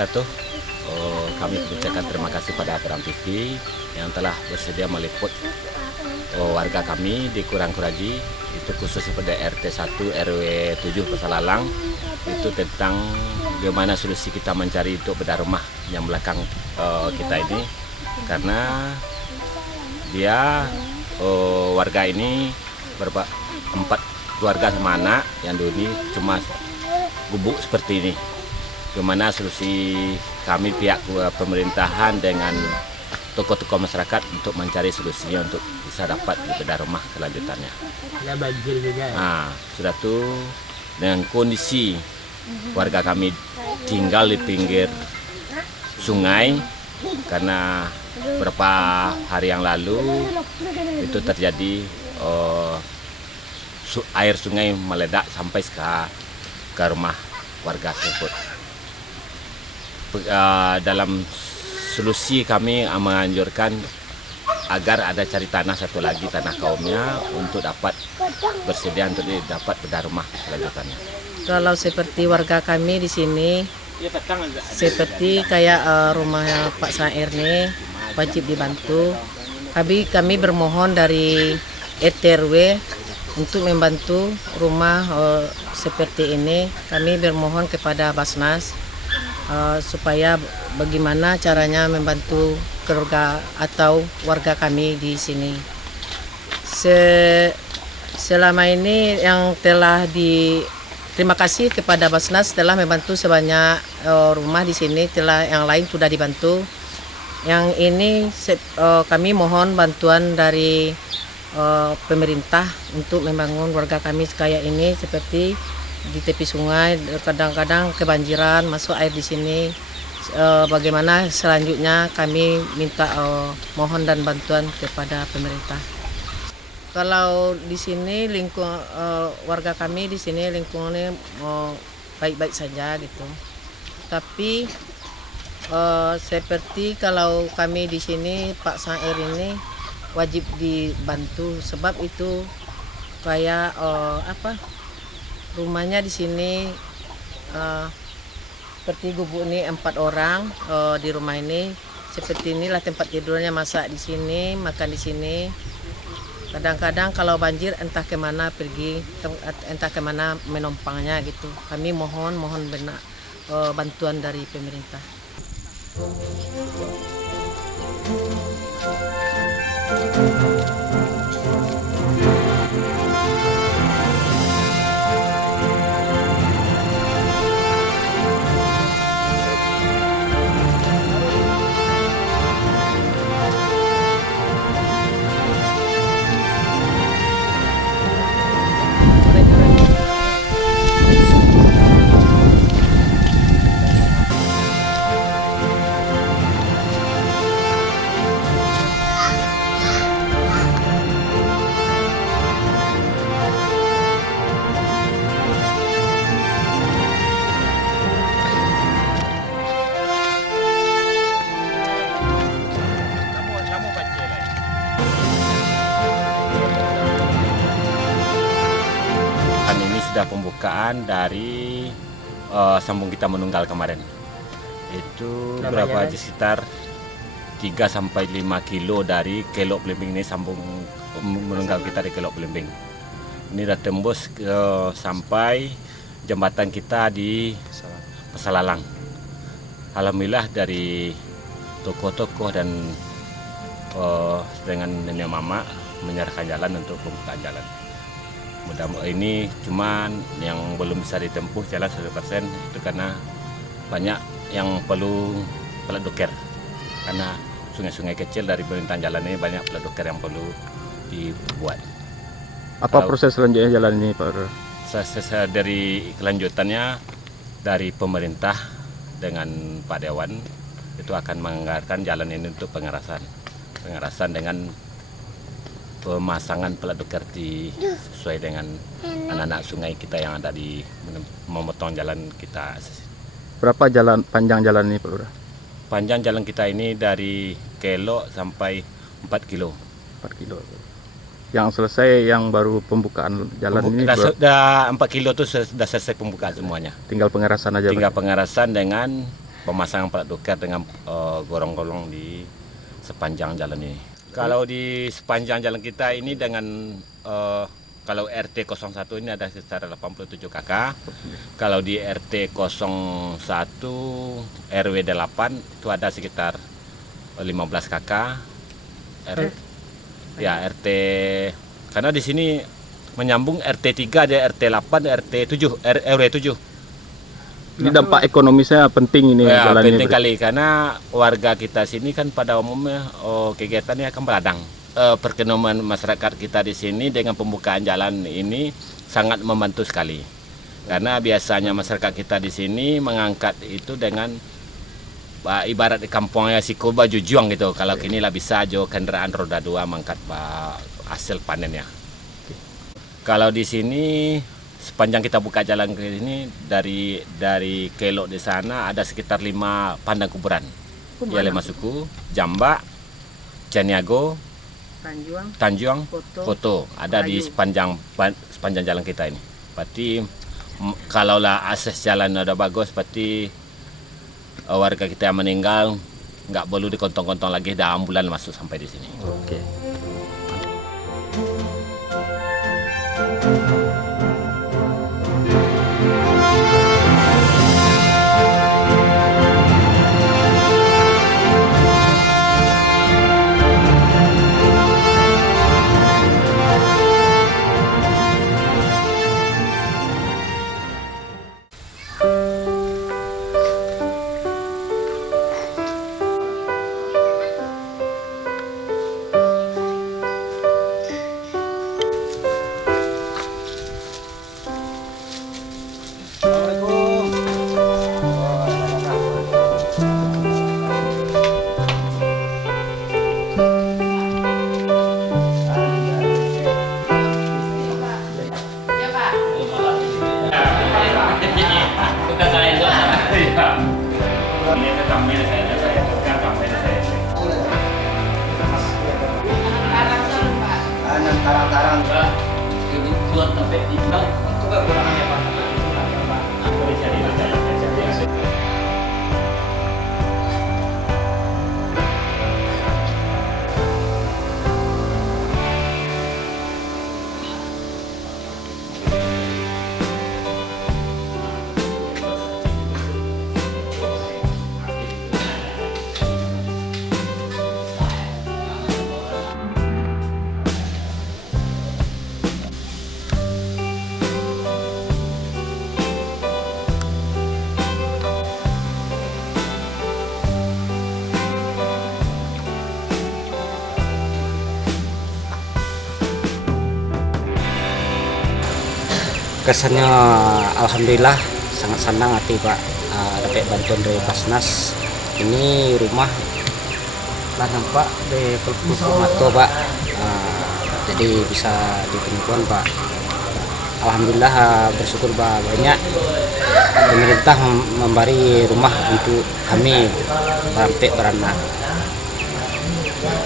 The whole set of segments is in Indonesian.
wabarakatuh. Kami mengucapkan terima kasih pada Perang TV yang telah bersedia meliput warga kami di Kurang Kuraji, itu khususnya pada RT 1 RW 7 Pesalalang, itu tentang bagaimana solusi kita mencari untuk bedah rumah yang belakang kita ini, karena dia warga ini empat keluarga sama anak yang dulu cuma gubuk seperti ini. Bagaimana solusi kami pihak pemerintahan dengan tokoh-tokoh masyarakat untuk mencari solusinya untuk bisa dapat bedah rumah kelanjutannya. Ada banjir juga ya? Nah, sudah tuh dengan kondisi warga kami tinggal di pinggir sungai, karena beberapa hari yang lalu itu terjadi air sungai meledak sampai ke rumah warga tersebut. Dalam solusi kami menganjurkan agar ada cari tanah satu lagi, tanah kaumnya, untuk dapat bersedia untuk dapat bedah rumah kelanjutannya. Kalau seperti warga kami di sini, seperti kayak rumah Pak Sair nih, wajib dibantu. Kami bermohon dari RT RW untuk membantu rumah seperti ini. Kami bermohon kepada Basnas supaya bagaimana caranya membantu keluarga atau warga kami di sini. Selama ini yang telah terima kasih kepada Basnas telah membantu sebanyak rumah di sini, yang lain sudah dibantu. Yang ini kami mohon bantuan dari pemerintah untuk membangun warga kami kayak ini, seperti di tepi sungai kadang-kadang kebanjiran, masuk air di sini. Bagaimana selanjutnya kami minta mohon dan bantuan kepada pemerintah. Kalau di sini warga kami di sini lingkungannya baik-baik saja gitu. Tapi seperti kalau kami di sini Pak Sair ini wajib dibantu, sebab itu kayak rumahnya di sini seperti gubuk ini 4 orang di rumah ini. Seperti inilah tempat tidurnya, masak di sini, makan di sini. Kadang-kadang kalau banjir entah kemana pergi, entah kemana menumpangnya gitu. Kami mohon bantuan dari pemerintah. Sudah pembukaan dari sambung kita menunggal kemarin. Itu berapa aja, sekitar 3-5 kilo dari Kelok Belimbing ini, sambung menunggal kita di Kelok Belimbing. Ini sudah tembus sampai jembatan kita di Pesalalang. Alhamdulillah dari tokoh-tokoh dan dengan nenek mama menyerahkan jalan untuk pembukaan jalan. Ini cuman yang belum bisa ditempuh jalan 100% itu karena banyak yang perlu pelat doker, karena sungai-sungai kecil dari pemerintahan jalan ini banyak pelat doker yang perlu dibuat. Apa proses selanjutnya jalan ini, Pak? Dari kelanjutannya dari pemerintah dengan Pak Dewan itu akan menganggarkan jalan ini untuk pengerasan dengan pemasangan pelat doker sesuai dengan anak-anak sungai kita yang ada di memotong jalan kita. Berapa panjang jalan ini, Pak Lurah? Panjang jalan kita ini dari Kelok sampai 4 kilo. 4 kilo. Yang selesai yang baru pembukaan jalan ini sudah 4 kilo itu sudah selesai pembukaan semuanya. Tinggal pengerasan aja. Tinggal pengerasan dengan pemasangan plat doker dengan gorong-gorong di sepanjang jalan ini. Kalau di sepanjang jalan kita ini dengan kalau RT 01 ini ada sekitar 87 KK. Kalau di RT 01 RW 8 itu ada sekitar 15 KK. RT karena di sini menyambung RT 3 ada RT 8, RT 7, RW 7. Ini dampak ekonomisnya penting ini Ya, jalan penting ini. kali karena warga kita sini kan pada umumnya kegiatannya akan beradang. Perekonomian masyarakat kita di sini dengan pembukaan jalan ini sangat membantu sekali. Karena biasanya masyarakat kita di sini mengangkat itu dengan ibarat di kampungnya Siko baju juang gitu. Kalau kini lah bisa jo kendaraan roda 2 mengangkat hasil panennya. Kalau di sini sepanjang kita buka jalan ke sini dari Kelok di sana ada sekitar 5 pandang kuburan. Ya 5 suku, Jambak, Caniago, Tanjuang, Koto ada di sepanjang jalan kita ini. Berarti kalaulah akses jalan ada bagus, berarti warga kita yang meninggal nggak perlu dikontong-kontong lagi, dah ambulan masuk sampai di sini. Oke. Kesannya alhamdulillah sangat senang hati Pak, dapat bantuan dari Basnas. Ini rumah lah nampak di Pelupuk Pak, jadi bisa ditemukan Pak. Alhamdulillah bersyukur Pak, banyak pemerintah memberi rumah untuk kami sampai beranak.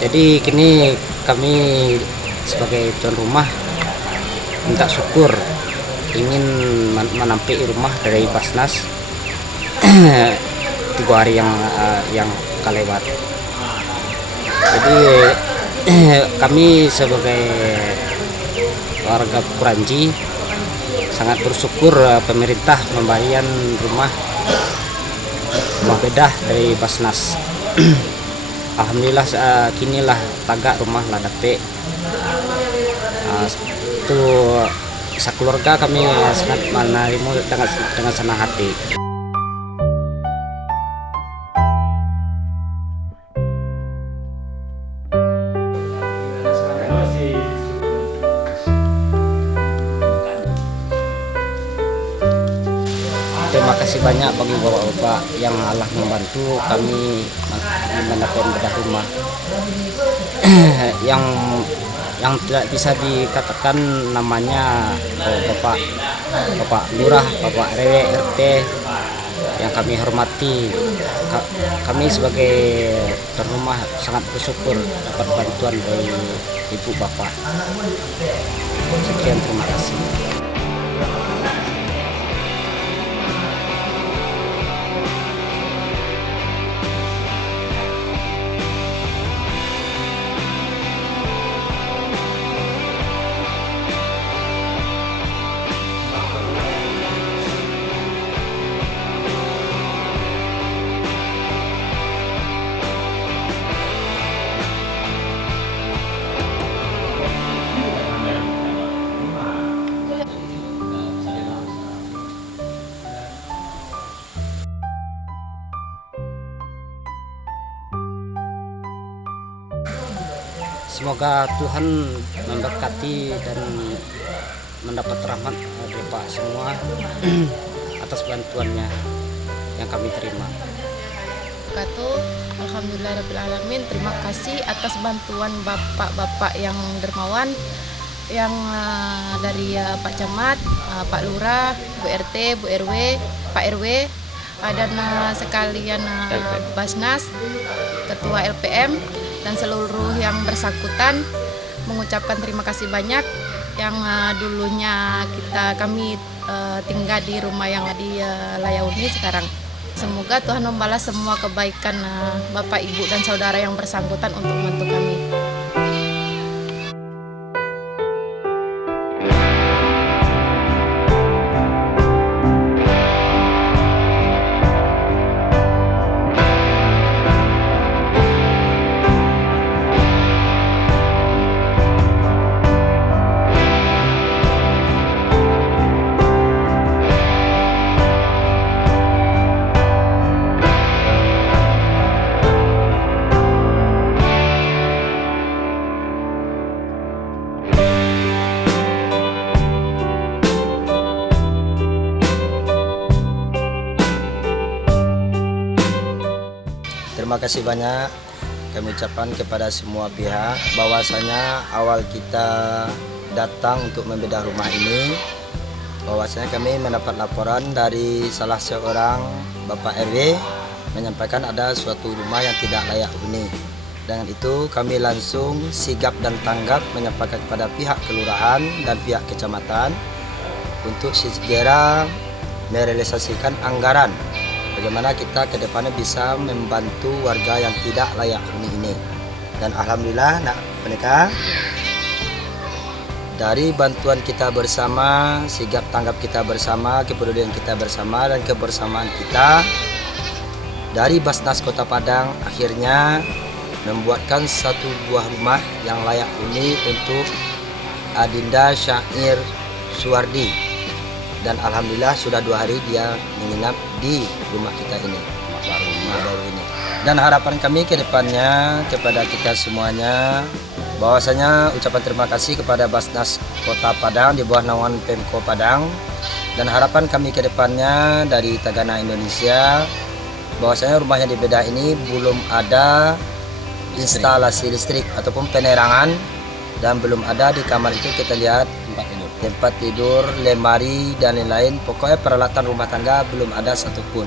Jadi kini kami sebagai tuan rumah minta syukur, ingin menampik rumah dari Basnas 3 hari yang kelewat. Jadi kami sebagai warga Kuranji sangat bersyukur pemerintah memberikan rumah bedah dari Basnas. Alhamdulillah kinilah tagak rumah lah dapet. Itu sekeluarga kami sangat menerima dengan senang hati. Terima kasih banyak bagi bapak-bapak yang Allah membantu kami mendapatkan bedah rumah yang tidak bisa dikatakan namanya Bapak Lurah, Bapak RW, RT yang kami hormati. Kami sebagai tuan rumah sangat bersyukur dapat bantuan dari ibu bapak. Sekian, terima kasih. Semoga Tuhan memberkati dan mendapat rahmat dari Pak semua atas bantuannya yang kami terima. Alhamdulillahirrahmanirrahim. Terima kasih atas bantuan bapak-bapak yang dermawan, yang dari Pak Camat, Pak Lurah, Bu RT, Bu RW, Pak RW, dan sekalian Basnas, Ketua LPM, dan seluruh yang bersangkutan mengucapkan terima kasih banyak yang dulunya kami tinggal di rumah yang di Layauni sekarang. Semoga Tuhan membalas semua kebaikan Bapak, Ibu, dan saudara yang bersangkutan untuk membantu kami. Terima kasih banyak kami ucapkan kepada semua pihak bahwasanya awal kita datang untuk membedah rumah ini, bahwasanya kami mendapat laporan dari salah seorang Bapak RW menyampaikan ada suatu rumah yang tidak layak huni. Dengan itu kami langsung sigap dan tanggap menyampaikan kepada pihak kelurahan dan pihak kecamatan untuk segera merealisasikan anggaran bagaimana kita ke depannya bisa membantu warga yang tidak layak huni ini. Dan alhamdulillah mereka dari bantuan kita bersama, sigap tanggap kita bersama, kepedulian kita bersama, dan kebersamaan kita dari Basnas Kota Padang akhirnya membuatkan satu buah rumah yang layak huni untuk Adinda Syair Suwardi. Dan alhamdulillah sudah 2 hari dia menginap di rumah kita ini, rumah baru ini. Dan harapan kami ke depannya kepada kita semuanya, bahwasanya ucapan terima kasih kepada Basnas Kota Padang di bawah naungan Pemko Padang. Dan harapan kami ke depannya dari Tagana Indonesia, bahwasanya rumah yang dibedah ini belum ada instalasi listrik ataupun penerangan, dan belum ada di kamar itu kita lihat tempat tidur, lemari, dan lain-lain. Pokoknya peralatan rumah tangga belum ada satupun.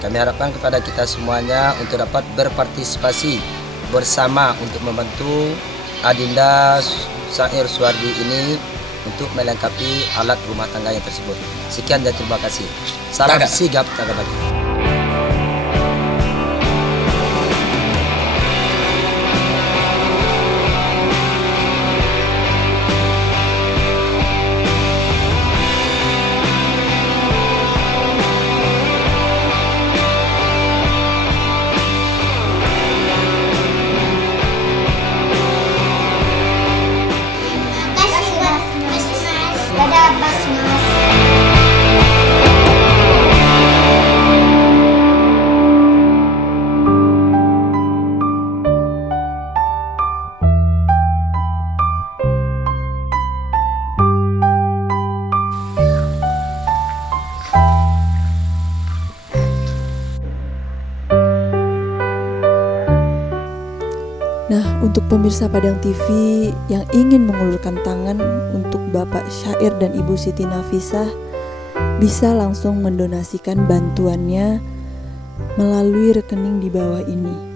Kami harapkan kepada kita semuanya untuk dapat berpartisipasi bersama untuk membantu Adinda Syair Suwardi ini untuk melengkapi alat rumah tangga yang tersebut. Sekian dan terima kasih. Salam sigap Tagana. Nah, untuk pemirsa Padang TV yang ingin mengulurkan tangan untuk Bapak Syair dan Ibu Siti Nafisah, bisa langsung mendonasikan bantuannya melalui rekening di bawah ini.